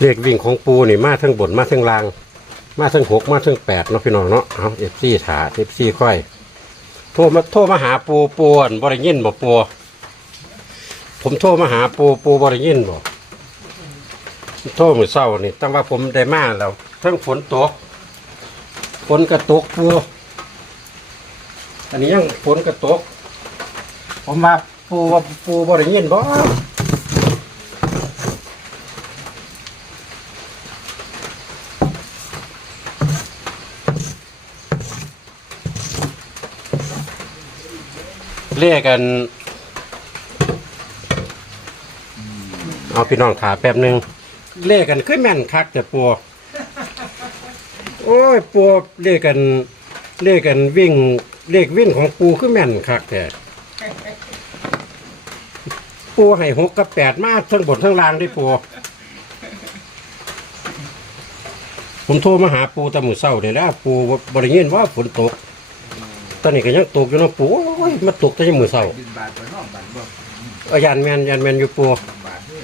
เรียกวิ่งของปูนี่มาทั้งบนมาทั้งล่าง มาทั้งหกมาทั้งแปดเนาะพี่น้องเนาะเอาเอฟซีถาเอฟซีค่อย โทรมาโทรมาหาปูปูอั่นบริยินบ่ปูผมโทรมาหาปูปูบริยินบ่โทรมือเศร้านี่ตั้งว่าผมได้มาแล้วทั้งฝนตกฝนกระตกปูอันนี้ยังฝนกระตก ผมว่าปูว่าปูบริยินบ่ เรียกกัน เอาพี่น้องถาแป๊บหนึ่งเลขกันคือแม่นคักแต่ปัวโอ้ยปัวเลขกันเลขกันวิ่ง เลขวิ่งของปูคือแม่นคักแต่ปูให้หกกับแปดมาทั้งบนทั้งล่างด้วยปัวผมโทรมาหาปูตะหมือเศร้าเนี่ยนะปูบริเงินว่าฝนตก อนนี้ก็ยังตกอยู่เนาะปูโอ้ยมาตกแต่ยังมือเศร้าบินบาทไปนอกบาทบ่เอายันแมนยันแมนอยู่ปูบาทนี่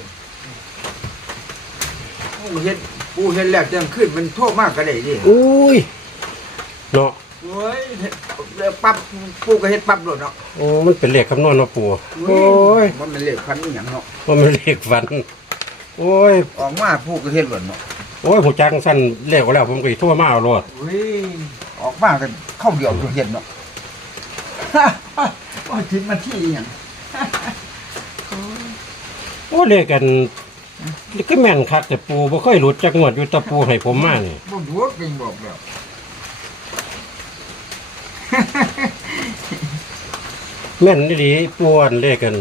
ผู้เฮ็ดผู้เฮ็ดแรกเที่ยงขึ้นมันโทษมากก็ได้ดิอุ้ยเนาะโอ้ยเฮ็ดแล้วปั๊บผู้ก็เฮ็ดปั๊บโลดเนาะโอ้มันเป็นเลขคำนวณเนาะปูโอ้ยมันเป็นเลขพันอหย่างเนาะว่ามันเลขฝัน โอ้ยออกมาผู้ก็เฮ็ดโลดเนาะโอ้ยผมจังสั้นเลขก็แล้วผมก็สิโทั่วมาเอาโลด โอ้ยออกมากันเข้าเดียวตัวเฮ็ดเนาะ ว่าถึงมาที่อหย่างโอ้เลขกันก็แม่นคักแต่ปูบ่เคยหลุดจากงวดอยู่แตะปูให้ผมมานี่บ่รู้เป็นบอกแล้ว แม่นดีๆปูอันเลขกัน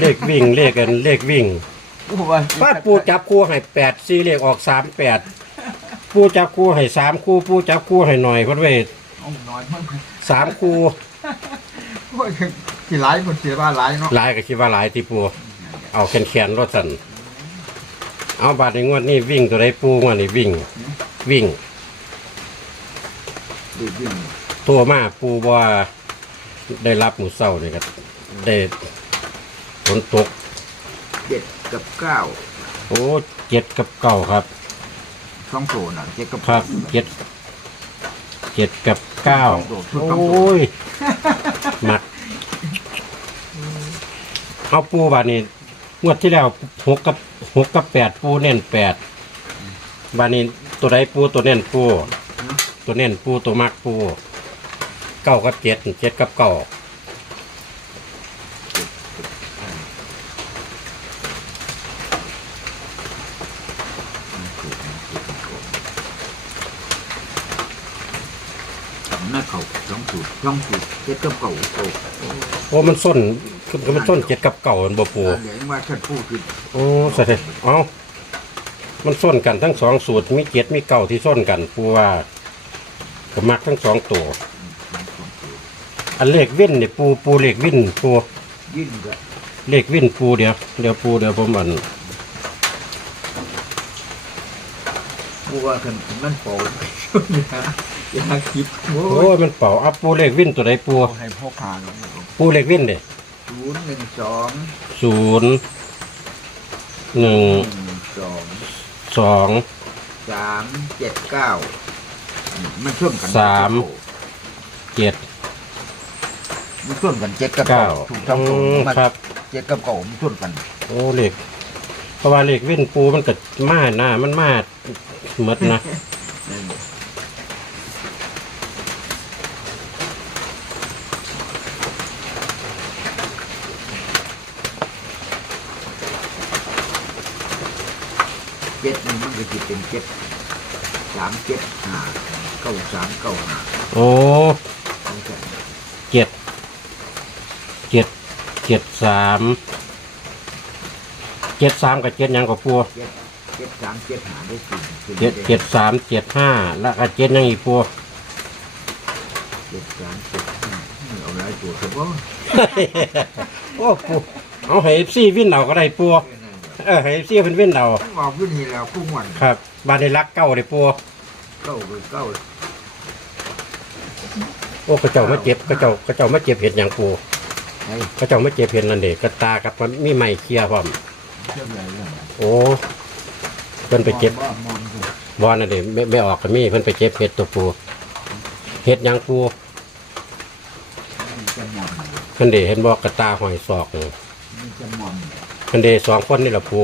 เลขวิ่งเลขกันเลขวิ่งผู้ว่าฟาดปูจับคู่ให้แปดสี่เลขออกสามแปดปูจับคู่ให้สามคู่ปูจับคู่ให้หน่อยเพิ่นไว้ เอาน้อยมันสามคู่โอ้ยสิหลายคนสิว่าหลายเนาะหลายก็คิดว่าหลายที่ปูเอาแขนแขนๆรถสันเอาบาทในงวดนี้วิ่งตัวใดปูงวดนี้วิ่ง วิ่ง ดูวิ่งตัวมาปูบ่ว่าได้รับหมูเศร้านี่ก็ได้ฝนตก เจ็ดกับเก้าโอ้เจ็ดกับเก้าครับ สองโซนอะเจ็ดกับครับเจ็ด เจ็ดกับเก้าชุดโอสองโซน้ยมักเอาปูบาทนี้งวดที่แล้วหกกับหกกับแปดปูเน่นแปดบาทนี้ตัวใดปูตัวเน่นปูตัวเน่นปูตัวมักปูเก้ากับเจ็ดเจ็ดกับเก้า น่าเขาสองสูตรสองสูตรเจ็ดกับเก่าโอ้โอ้มันส้นคือคือมันส้นเจ็ดกับเก้ามันบ่ปูเดี๋ยวว่าท่านผู้คือโอ้ใส่เอามันส้นกันทั้งสองสูตรมีเจ็ดมีเก้าที่ส้นกันปูว่าก็มักทั้งสองตัวอันเลขวิ่นเนี่ยปูปูเลขวิ่นปูยิ่งก็เลขวิ่นปูเดี๋ยวเดี๋ยวปูเดี๋ยวผมอัน ผู้ว่าคันมันโปอย่าอย่าคิดโอ้โอ้ยมันเป่าอัพปูเลขวิ่นตัวใดปูให้พ่อพาลงปูเลขวิ่นเด้ศูนย์หนึ่งสองศูนย์หนึ่งหนึ่งสองสอง สามเจ็ดเก้ามันช่วงกันสาม เจ็ด มันช่วงกันเจ็ดกับเก้าเก่าถูกต้องอืมมันครับ เจ็ดกับเก่ามันช่วงกัน โอ้เหล็กเพราะว่าเหล็กวิ่นปูมันก็มาหน้ามันมาห มดนะเจ็ดนี่มันก็จะเป็นเจ็ดสามเจ็ดห้าเก้าสามเก้าห้าโอ้เอาแค่เจ็ดเจ็ดเจ็ดสามเจ็ดสามกับเจ็ดหยังกับปูเจ็ด เจ็ดสามเจ็ดห้าได้สี่เจ็ดเจ็ดสามเจ็ดห้าแล้วก็เจ็ดหยังอีกปูเจ็ดสามเจ็ดห้าเอาหลายตัวเถอะบ่โอ้ปูเอาให้ซี่วิ่นเอาก็ได้ปูเออให้ซี่เป็นวิ่นเอาออกขึ้นนี่แล้วคู่หวนครับบานในรักเก้าเลยปูเก้าคือเก้าโอ้กระเจ้ามาเจ็บกระเจ้ากระเจ้ามาเจ็บเห็ดหยังปูไอ้กระเจ้ามาเจ็บเห็ดนั่นเด็กกระตากับมันมีไม้เคลียร์พร้อมเชื่อเลยเรื่องโอ้ เพิ่นไปเก็บมองมองดูบอลน่ะเดิไม่ไม่ออกก็มีเพิ่นไปเก็บเห็ดตัวปูเห็ดหยังปูมีจะมองเพิ่นเดเห็นบอกกระตาหอยศอกนี่มีจะมองเพิ่นเดสองคนนี่ละปู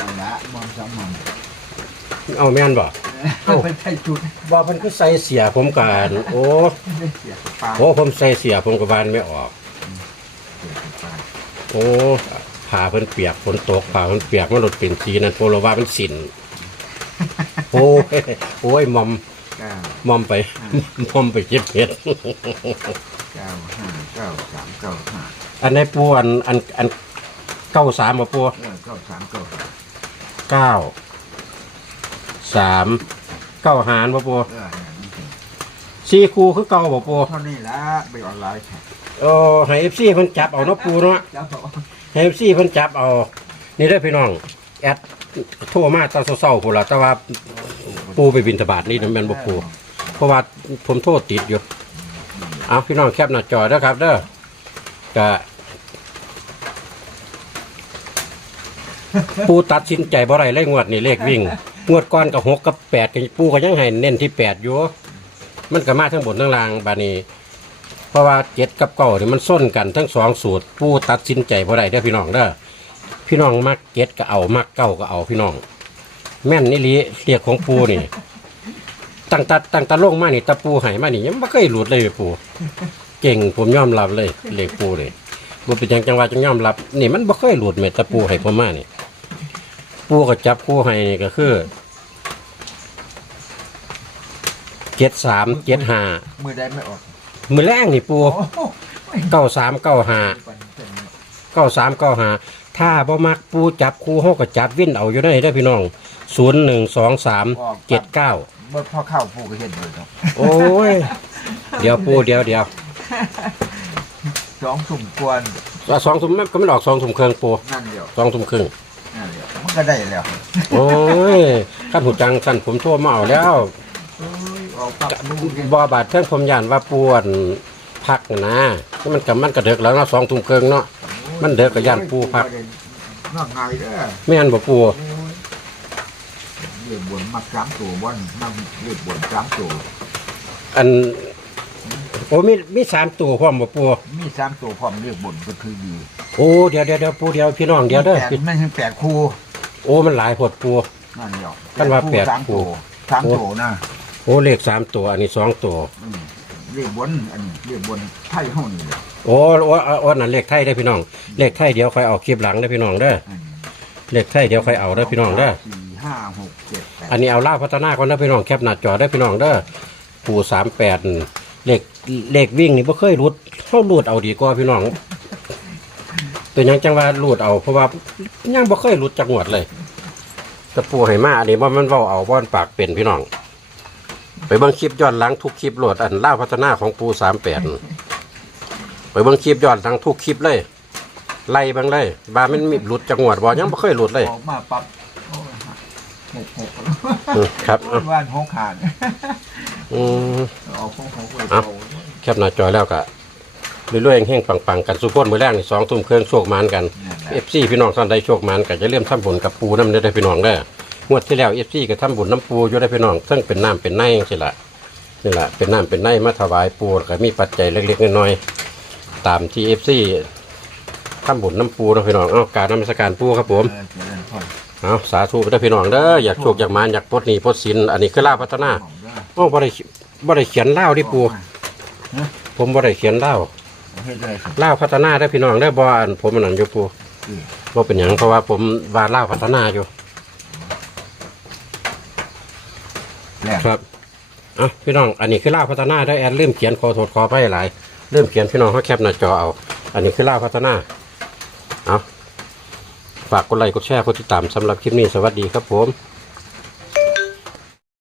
นั่นละมองสองมองเอาแม่นบ่เอาไปใช้จุดบ่เพิ่นคือใส่เสียผมกันโอ้ไม่เสียปลาโอ้ผมใส่เสียผมก็บานไม่ออกเสียปลาโอ้ ผ้าเพิ่นเปียกฝนตกผ้าเพิ่นเปียกมันหลุดเป็นสีนั่นโพโลว่ามันสินโอ้ยโอ้ยมอมเก้ามอมไปมอมไปเก็บเห็ดเก้าห้าเก้าสามเก้าห้าอันไหนปูอันอันอันเก้าสามบ่ปูเออเก้าสามเก้าห้าเก้าสามเก้าหารบ่ปูเออเนี่ยนี่เป็นสี่คู่คือเก้าบ่ปูเท่านี้ละไปออนไลน์แข่งโอ้ให้เอฟซีเพิ่นจับเอาเนาะปูเนาะ แล้วบอกให้ เอฟซีเพิ่นจับเอา นี่เด้อพี่น้อง แอดโทรมาตอนเช้าๆพุ่นละแต่ว่าปูไปบินทบาทนี่นะแม่นบ่ปูเพราะว่าผมโทษติดอยู่ เอาพี่น้องแคปหน้าจอเด้อครับเด้อก็ปูตัดสินใจบ่ได้เลยงวดนี่เลขวิ่ง งวดก่อนกับหกกับแปดก็ปูก็ยังให้เน้นที่แปดอยู่ มันก็มาทั้งบนทั้งล่างบานี้ เพราะว่าเจ็ดกับเก้านี่มันส้นกันทั้งสองสูตรปูตัดสินใจบ่ได้เด้อพี่น้องเด้อพี่น้องมักเจ็ดก็เอามักเก้าก็เอาพี่น้อง แม่นนี่ลีเรียกของปูนี่ ตั้งแตาตั้งตาลงมานี่ตะปูใหายมานี่ยังไม่เคยหลุดเลยปูเก่งผมยอมรับเลยเรียกปูเลยบ่เป็นหยังจังหวะจังยอมรับ นี่มันบ่เคยหลุดเม็ตะปูให้ผมมานี่ ปูก็จับปูให้นี่ก็คือเจ็ดสามเจ็ดห้ามือได้ไม่ออก มือแรงนี่ปูโอ้โหเก้าสามเก้าห้าเป็นเป็นเก้าสามเก้าห้าถ้าบ่มักปูจับคู่ห้องก็จับวิ่นเอาอยู่ได้ได้อพี่น้องศูนย์หนึ่งสองสามเจ็ดเก้าเมื่อพอเข้าผู้ก็เห็นเลยครับโอ้ย เดี๋ยวปูเดี๋ยวเดี๋ยวสองสุ่มกวนอะสองทุ่มก็ไม่ออกสองทุ่มครึ่งปูนั่นเดียวสองทุ่มครึ่งนั่นเดียวมันก็ได้แล้ว โอ้ยขั้นหูจังสั้นผมโทั่วมาเอาแล้ว เอ้ยออกปักลูกเห็นบอบาดเท่งผมย่านว่าปวนพักนะมันกับมันกระเดกแล้วเนาะสองทุ่มครึ่งเนาะ มันเด้อกับย่านปูพักนอกไงเด้อแม่นบ่ปูโอ้ยเรียบบวนมาสามตัวบอนนั่งเรียบบวนสามตัวอัน โอ้มีมีสามตัวพร้อมบ่ปูมีสามตัวพร้อมเรียบบนก็คือดีโอ้เดี๋ยวเดี๋ยวเดี๋ยวปูเดี๋ยวพี่น้องเดี๋ยวเด้อแปดไม่ใช่แปดคู่โอ้มันหลายผดปู นั่นเดียวท่านว่าแปดสามคู่ตัวสามตัวนะ โอ้เลขสามตัว อันนี้สองตัว อืมเรียบบนอันนี้เรียบบนไทยเฮานี่แหละโอ้โอ้โอ้นั่นเลขไทยได้อพี่น้อง เลขไทยเดี๋ยวค่อยเอาคลิปหลังได้อพี่น้องเด้ออันนี้เลขไทยเดี๋ยวค่อยเอาได้อพี่น้องเด้อ สี่ห้าหกเจ็ดแปดอันนี้เอาล่าวพัฒนาก่อนนะพี่น้องแคปหน้าจอได้อพี่น้องเด้อปู่สามแปดเลขเลขวิ่งนี่บ่เคยรุดเข้ารูดเอาดีกว่าพี่น้องตัวหยังจังว่ารูดเอาเพราะว่ายังบ่เคยรุดจักงวดเลย แตะปูให้มาอันนี้ว่ามันเว้าเอาบ่อนปากเป็นพี่น้อง ไปเบิ่งคลิปย้อนหลังทุกคลิปโหลดอันล่าวพัฒนาของปูสามแปดไปเบิ่งคลิปย้อนหลังทุกคลิปเลย ไล่เบิ่งเลยว่ามันมีหลุดจักงวดบ่ยังบ่เคยหลุดเลย ออกมาปั๊บโอ้ยหกหกอืมครับเอาบ้านหกขาดอืม ออกของของเลยเอาแคปหน้าจอแล้วก็เรื่อยๆแห้งๆปังๆกันสุพนมือแรกนี่สองทุ่มเครื่องโชคมานกัน เอฟซีพี่น้องท่านใดโชคมานกันจะเริ่มทำบุญกับปูน้ำเด้อได้อพี่น้องได้อ งวดที่แล้วเอฟซีก็ทำบุญน้ำปูอยู่ได้อพี่น้องซึ่งเป็นน้ำเป็นในจังซี่ละนี่แหละเป็นน้ำเป็นในมาถวายปูแล้วก็มีปัจจัยเล็กๆน้อยๆตามที่เอฟซีทำบุญน้ำปูเนาะพี่น้องเอาการนมัสการปูครับผมเออเจริญพรเอาสาธุได้อพี่น้องเด้ออยากโชคอยากมานอยากปลดหนี้ปลดสินอันนี้คือลาภพัฒนาโอ้บ่ได้บ่ได้เขียนเล่าวดิปูผมบ่ได้เขียนเล่าวเฮ็ดเลยครับเล่าวพัฒนาได้อพี่น้องได้อบ่อันผมมันนั่นอยู่ปูอืมบ่เป็นหยังเพราะว่าผมว่าเล่าวพัฒนาอยู่ แล้วครับอะพี่น้อง อันนี้คือเล่าวพัฒนาได้แอดลืมเขียนขอโทษขอไปหลายลืมเขียนพี่น้องเขาแคปหน้าจอเอา อันนี้คือเล่าวพัฒนาเอาฝากกดไลค์กดแชร์กดติดตามสำหรับคลิปนี้สวัสดีครับผม